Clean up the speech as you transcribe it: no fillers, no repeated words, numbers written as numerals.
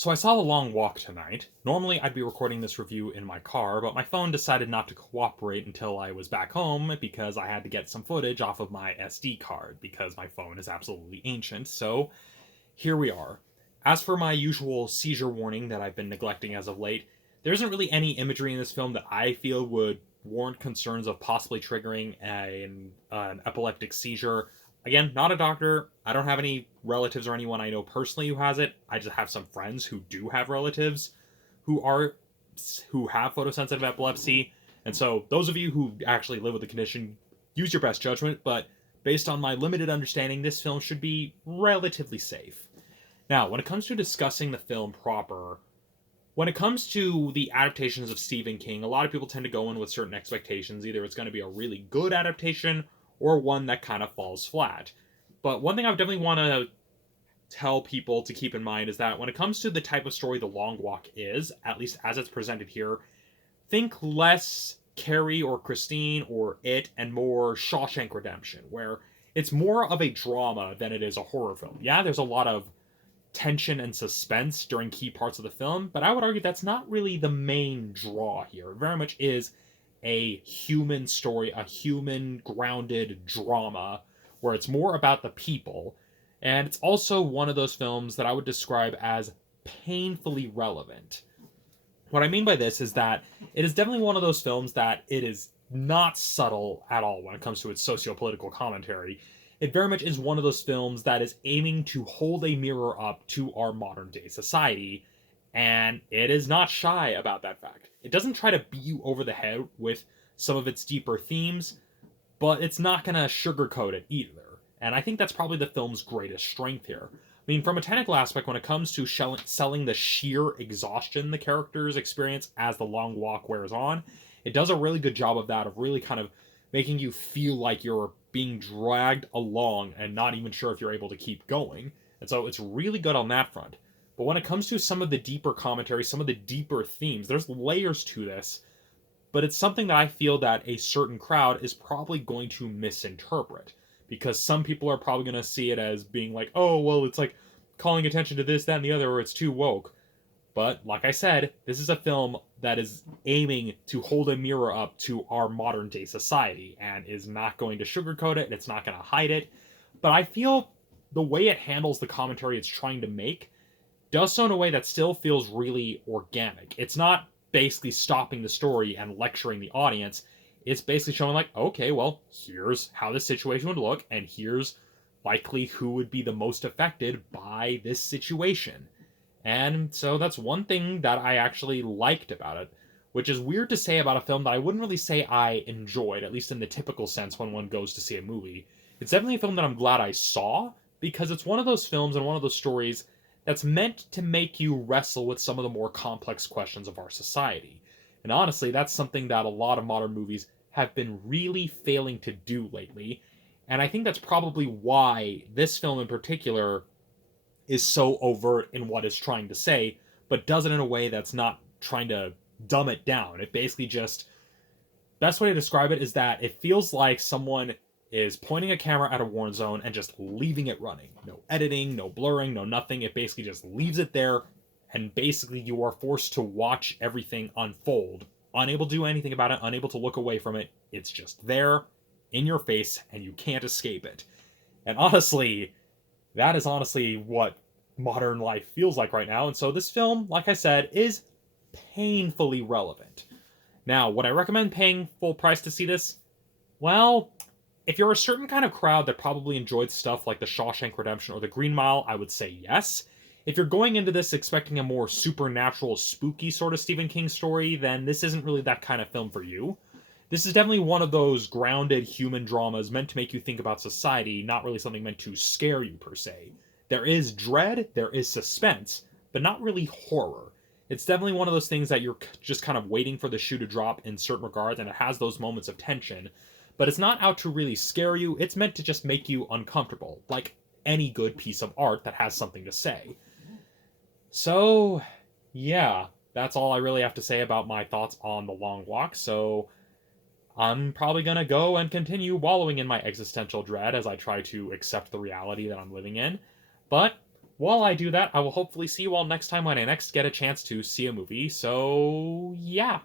So I saw The Long Walk tonight. Normally I'd be recording this review in my car, but my phone decided not to cooperate until I was back home because I had to get some footage off of my SD card because my phone is absolutely ancient. So here we are. As for my usual seizure warning that I've been neglecting as of late, there isn't really any imagery in this film that I feel would warrant concerns of possibly triggering an epileptic seizure. Again, not a doctor. I don't have any relatives or anyone I know personally who has it. I just have some friends who do have relatives who are who have photosensitive epilepsy. And so those of you who actually live with the condition, use your best judgment, but based on my limited understanding, this film should be relatively safe. Now, when it comes to discussing the film proper, when it comes to the adaptations of Stephen King, a lot of people tend to go in with certain expectations. Either it's going to be a really good adaptation or one that kind of falls flat. But one thing I would definitely want to tell people to keep in mind is that when it comes to the type of story The Long Walk is, at least as it's presented here, think less Carrie or Christine or It and more Shawshank Redemption, where it's more of a drama than it is a horror film. Yeah, there's a lot of tension and suspense during key parts of the film, but I would argue that's not really the main draw here. It very much is a human story, a human grounded drama where it's more about the people. And it's also one of those films that I would describe as painfully relevant. What I mean by this is that it is definitely one of those films that it is not subtle at all when it comes to its socio-political commentary. It very much is one of those films that is aiming to hold a mirror up to our modern day society, and it is not shy about that fact. It doesn't try to beat you over the head with some of its deeper themes, but it's not going to sugarcoat it either. And I think that's probably the film's greatest strength here. I mean, from a technical aspect, when it comes to selling the sheer exhaustion the characters experience as the long walk wears on, it does a really good job of that, of really kind of making you feel like you're being dragged along and not even sure if you're able to keep going. And so it's really good on that front. But when it comes to some of the deeper commentary, some of the deeper themes, there's layers to this, but it's something that I feel that a certain crowd is probably going to misinterpret. Because some people are probably going to see it as being like, oh, well, it's like calling attention to this, that, and the other, or it's too woke. But, like I said, this is a film that is aiming to hold a mirror up to our modern day society and is not going to sugarcoat it, and it's not going to hide it. But I feel the way it handles the commentary it's trying to make does so in a way that still feels really organic. It's not basically stopping the story and lecturing the audience. It's basically showing like, okay, well, here's how this situation would look, and here's likely who would be the most affected by this situation. And so that's one thing that I actually liked about it, which is weird to say about a film that I wouldn't really say I enjoyed, at least in the typical sense when one goes to see a movie. It's definitely a film that I'm glad I saw, because it's one of those films and one of those stories that's meant to make you wrestle with some of the more complex questions of our society. And honestly, that's something that a lot of modern movies have been really failing to do lately. And I think that's probably why this film in particular is so overt in what it's trying to say, but does it in a way that's not trying to dumb it down. It basically just, best way to describe it is that it feels like someone is pointing a camera at a war zone and just leaving it running. No editing, no blurring, no nothing. It basically just leaves it there, and basically you are forced to watch everything unfold, unable to do anything about it, unable to look away from it. It's just there, in your face, and you can't escape it. And honestly, that is honestly what modern life feels like right now. And so this film, like I said, is painfully relevant. Now, would I recommend paying full price to see this? Well, if you're a certain kind of crowd that probably enjoyed stuff like The Shawshank Redemption or The Green Mile, I would say yes. If you're going into this expecting a more supernatural, spooky sort of Stephen King story, then this isn't really that kind of film for you. This is definitely one of those grounded human dramas meant to make you think about society, not really something meant to scare you per se. There is dread, there is suspense, but not really horror. It's definitely one of those things that you're just kind of waiting for the shoe to drop in certain regards, and it has those moments of tension, but it's not out to really scare you. It's meant to just make you uncomfortable, like any good piece of art that has something to say. So, yeah, that's all I really have to say about my thoughts on The Long Walk. So, I'm probably gonna go and continue wallowing in my existential dread as I try to accept the reality that I'm living in. But While I do that, I will hopefully see you all next time when I next get a chance to see a movie. So, yeah.